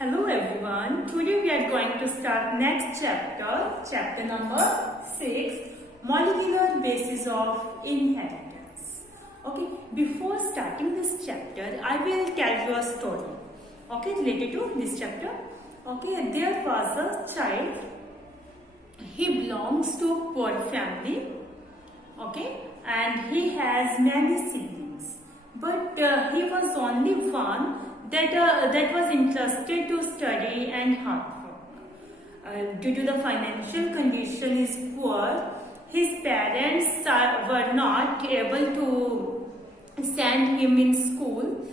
Hello everyone. Today we are going to start next chapter number 6, molecular basis of inheritance. Okay, before starting this chapter, I will tell you a story. Okay, related to this chapter. Okay, there was a child. He belongs to poor family. Okay, and he has many siblings, but he was only one that was interested to study and hard work. Due to the financial condition is poor, his parents were not able to send him in school.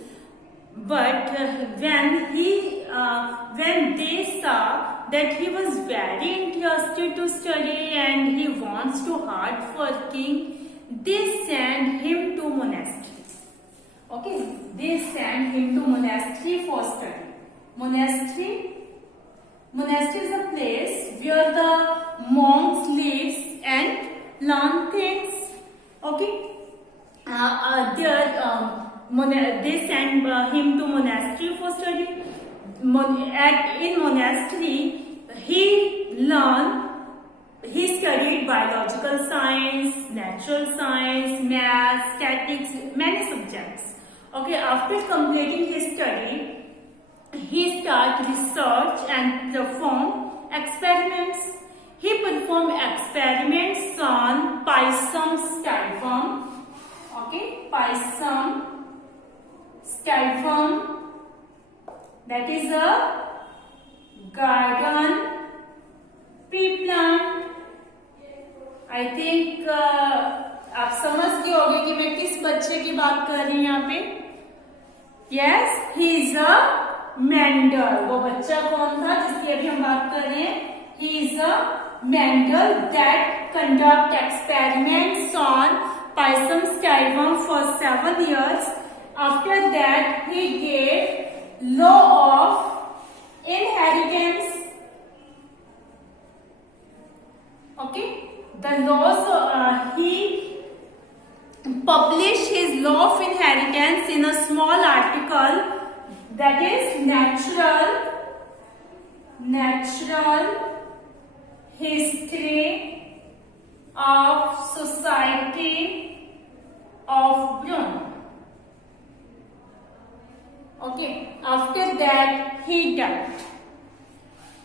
But when they saw that he was very interested to study and he wants to hard working, they sent him to monastery. Okay, they sent him to monastery for study. Monastery is a place where the monks live and learn things. Okay, they sent him to monastery for study. In monastery, he studied biological science, natural science, math, statistics, many subjects. Okay, after completing his study, he started research and perform experiments. He performed experiments on Pisum styrifum. Okay, Pisum styrifum, that is a garden pea plant. I think आप समझ गए होंगे कि मैं किस बच्चे की बात कर रही हूँ यहाँ पे. Yes, he is a Mendel. वो बच्चा कौन था जिसकी अभी हम बात कर रहे हैं? He is a Mendel that conduct experiments on Pisum styrifum for 7 years. After that, he gave law of inheritance. Okay, the laws he published his law of inheritance in a small article, that is natural history of society of Brunn. Okay, after that he died.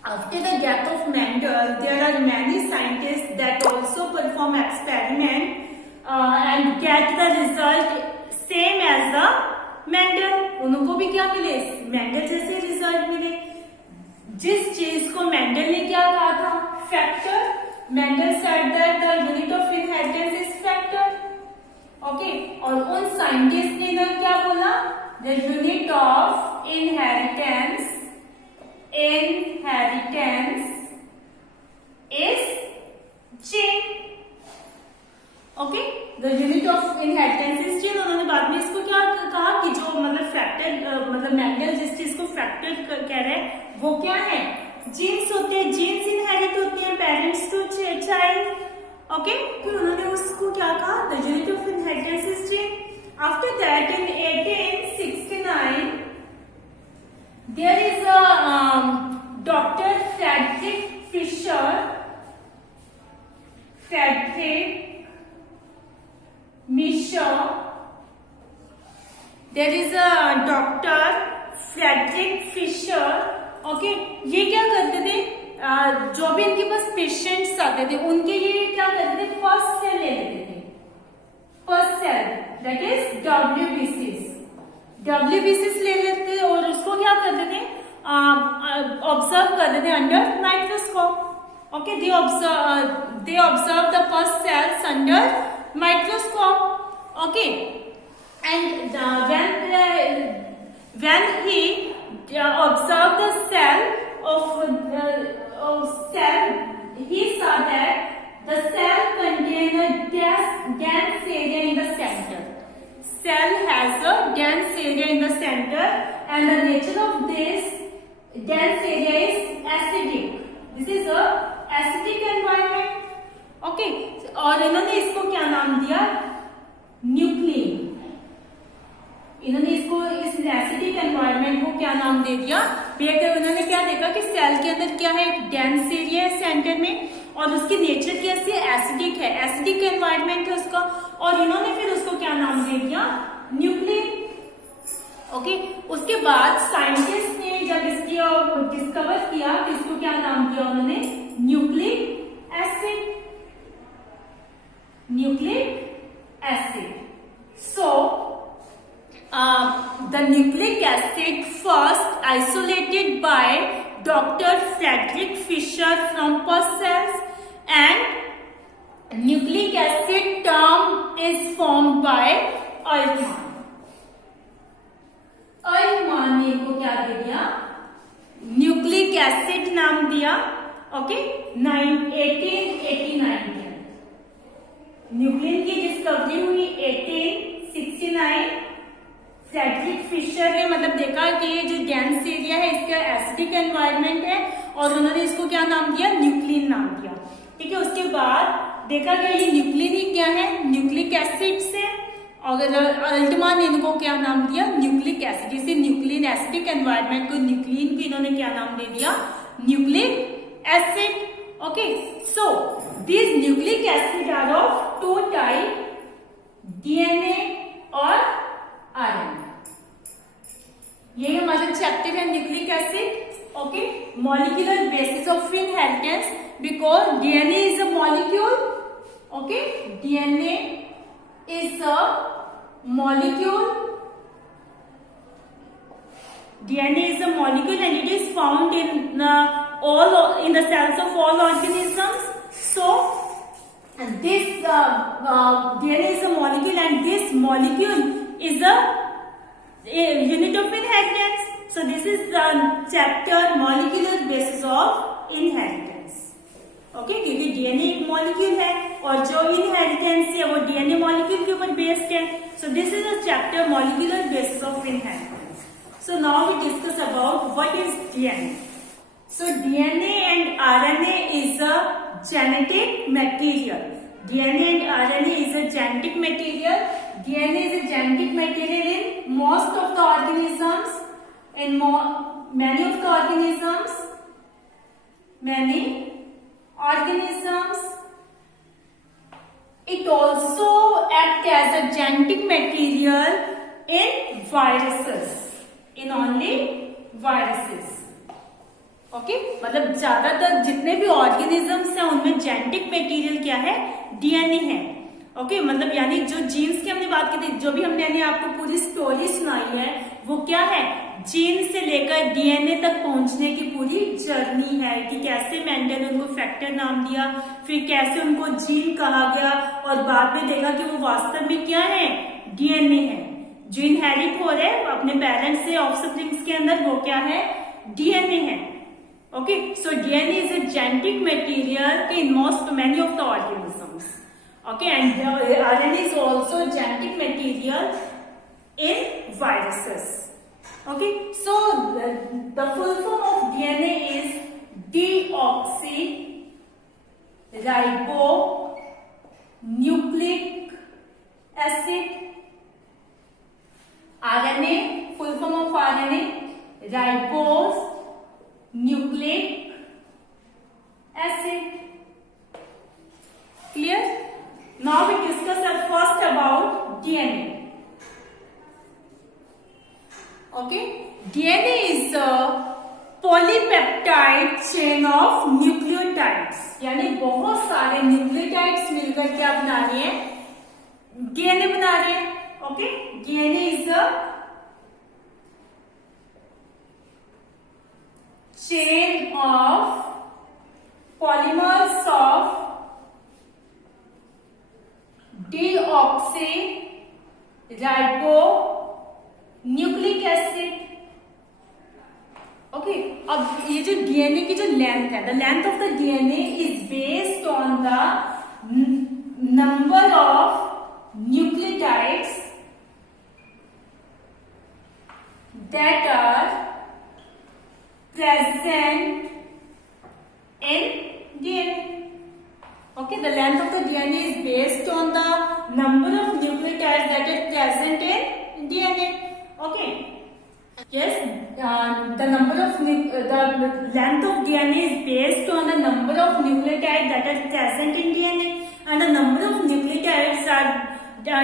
After the death of Mendel, there are many scientists that also perform experiment and get the result same as the Mendel. उनको भी क्या मिले? Mendel जैसे result मिले. जिस चीज को Mendel ने क्या कहा था? Factor. Mendel said that the unit of inheritance is factor. Okay, और उन साइंटिस्ट ने ना क्या बोला? The unit of inheritance is gene. Okay, the unit of inheritance is gene. उन्होंने बाद में इसको क्या कहा कि जो मतलब फैक्टर मतलब मेंडल जिस चीज को फैक्टर कह रहे हैं वो क्या है? जीन्स होते हैं. जीन्स इनहेरिट होते हैं पेरेंट्स टू चाइल्ड. ओके, फिर उन्होंने उसको क्या कहा? The unit of inheritance is gene. After that, in 1869, there is a Dr. Friedrich Fischer. There is a Dr. Friedrich Fischer. Okay, ये क्या करते थे? जो भी इनके पास पेशेंट्स आते थे उनके ये क्या करते थे? फर्स्ट सेल ले लेते थे. First cell, that is WBCs ले लेते और उसको क्या करते थे? ऑब्जर्व करते थे under microscope. Okay, they observe the first cells under microscope. Okay, and when he observed the cell he saw that the cell contains a dense area in the center. Cell has a dense area in the center, and the nature of this dense area is acidic. This is a acidic environment. Okay, और इन्होंने इसको क्या नाम दिया? Nucleon. इन्होंने इसको इस acidic environment को क्या क्या नाम दे दिया भैया, उन्होंने क्या देखा कि सेल के अंदर क्या है, एक डेंस एरिया है सेंटर में और उसकी नेचर कैसी है, एसिडिक है, एसिडिक एनवायरमेंट है उसका, और इन्होंने फिर उसको क्या नाम दे दिया, न्यूक्लिन। ओके, उसके बाद साइंटिस्ट ने जब इसकी डिस्कवर किया तो इसको क्या नाम दिया उन्होंने, nucleic acid, nucleic acid. So the nucleic acid first isolated by Dr. Frederick Fisher from pus cells, and nucleic acid term is formed by Altman. Altman ने इनको क्या दे दिया, न्यूक्लिक एसिड नाम दिया। ओके, 1889 के न्यूक्लिन की डिस्कवरी हुई 1869। Frederick Fisher ने मतलब देखा कि ये जो डेंस एरिया है इसका एसिडिक एनवायरनमेंट है और उन्होंने इसको क्या नाम दिया, न्यूक्लिन नाम दिया। ठीक है, उसके बाद देखा गया ये न्यूक्लिन ही क्या है, न्यूक्लिक एसिड से, और अल्टमान ने इनको क्या नाम दिया, न्यूक्लिक एसिड। इसे न्यूक्लिन एसिडिक एनवायरनमेंट को न्यूक्लिन को इन्होंने क्या नाम दे दिया, nucleic acid. Okay, so this nucleic acid are of two type, DNA और आरएनए। ये हमारा चैप्टर है nucleic acid. Okay, molecular basis of inheritance, because DNA is a molecule. Okay, DNA is a molecule, DNA is a molecule and it is found in in the cells of all organisms. So this DNA is a molecule and this molecule is a unit of inheritance. So this is the chapter molecular basis of inheritance. Okay, क्योंकि DNA एक molecule है और जो inheritance है वो DNA molecule के ऊपर based है. So this is a chapter molecular basis of inheritance. So now we discuss about what is DNA. So DNA and RNA is a genetic material. DNA and RNA is a genetic material. DNA is a genetic material in most of the organisms. In many of the organisms, it also acts as a genetic material in viruses. In only viruses. Okay, मतलब ज्यादातर जितने भी organisms हैं उनमें genetic material क्या है, DNA है. Okay, मतलब यानी जो जीन्स की हमने बात की थी, जो भी हमने आपको पूरी स्टोरी सुनाई है वो क्या है, जीन से लेकर डीएनए तक पहुंचने की पूरी जर्नी है कि कैसे मेंडल उनको फैक्टर नाम दिया, फिर कैसे उनको जीन कहा गया और बाद में देखा कि वो वास्तव में क्या है, डीएनए है जो इनहेरिट हो रहे हैं अपने पेरेंट्स से ऑफस्प्रिंग्स के अंदर, वो क्या है, डीएनए है. Okay, so DNA is a genetic material in most many of the organisms. Okay, and RNA is also genetic material in viruses. Okay, so the full form of DNA is deoxy ribo nucleic acid. RNA, full form of RNA, ribose nucleic acid. Clear? Now we discuss first about DNA. Okay, DNA is a polypeptide chain of nucleotides. यानी बहुत सारे nucleotides मिलकर क्या बना रहे हैं, DNA बना रहे हैं. Okay, DNA is a chain of polymers of deoxyribonucleic acid. Okay, अब ये जो डीएनए की जो लेंथ है, the length of the DNA is based on the number of nucleotides that are present in DNA. Okay, the length of the DNA is based on the number of nucleotides that are present in DNA. Okay, yes, the length of DNA is based on the number of nucleotides that are present in DNA, and the number of nucleotides are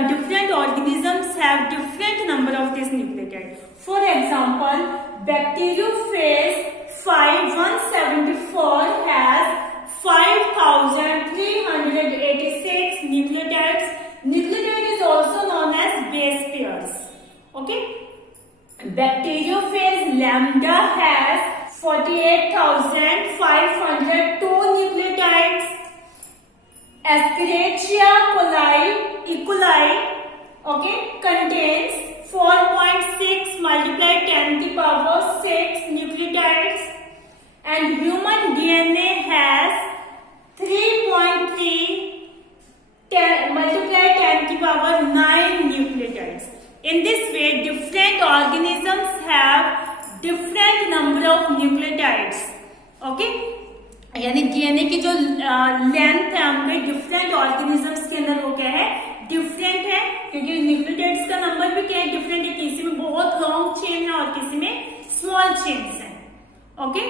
different organisms have different number of these nucleotides. For example, bacteriophage 5174 has 5386 nucleotides. Nucleotide is also known as base pairs. Okay. Bacteriophage lambda has 48,502 nucleotides. Escherichia E. coli, okay, contains 4.6 multiplied 10 to the power 6 nucleotides, and human DNA has 3.3 multiplied 10 to the power 9 nucleotides. In this way, different organisms have different number of nucleotides. Okay, यानी DNA की जो length है हमें different organisms के अंदर वो क्या है, डिफरेंट है, क्योंकि न्यूक्लियोटाइड्स का नंबर भी क्या है, डिफरेंट है. किसी में बहुत लॉन्ग चेन है और किसी में स्मॉल चेन्स है. Okay,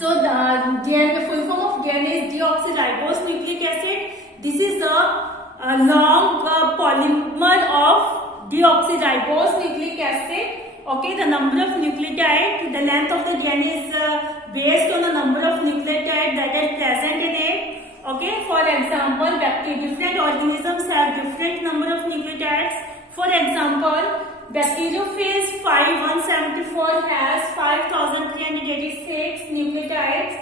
so DNA full form of DNA is deoxyribose nucleic acid. This is a long polymer of deoxyribose nucleic acid. Okay, the number of nucleotide, the length of the DNA is based on the number of nucleotide that are present in it. Okay, for example, different organisms have different number of nucleotides. For example, bacteriophage 5174 has 5386 nucleotides.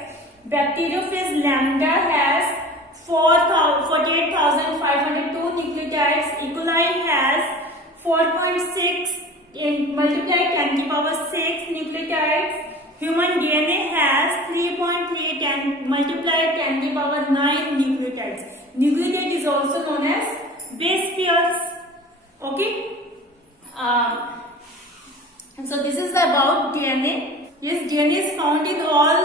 Bacteriophage lambda has 48,502 nucleotides. E. coli has 4.6 multiplied 10 to the power 6 nucleotides. Human DNA has 3.3 multiplied 10 to the power 9 nucleotides. Nucleotide is also known as base pairs. Okay. So this is about DNA. Yes, DNA is found in all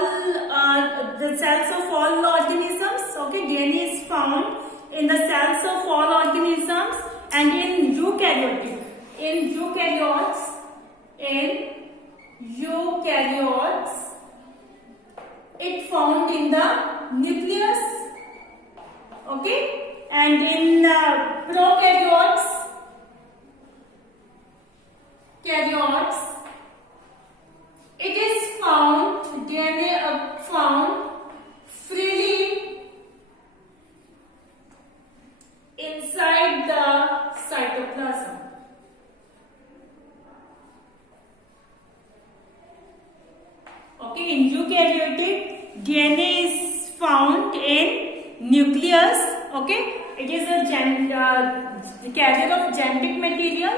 the cells of all organisms. Okay, DNA is found in the cells of all organisms and in eukaryotes. In eukaryotes, it found in the nucleus. Okay, and in prokaryotes, it is found, DNA found freely inside the cytoplasm. Okay, in eukaryotic, DNA is found in nucleus. Okay, it is a carrier of genetic material.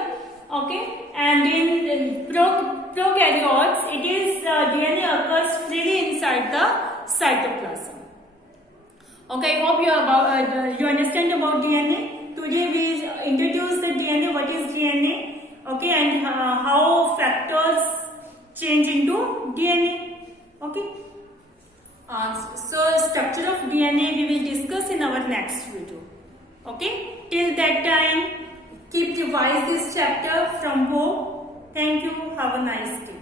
Okay, and in prokaryotes, it is DNA occurs freely inside the cytoplasm. Okay, I hope you understand about DNA. Today we introduce the DNA. What is DNA? Okay, and how factors change into DNA. Okay. So structure of DNA we will discuss in our next video. Okay. Till that time, keep revise this chapter from home. Thank you. Have a nice day.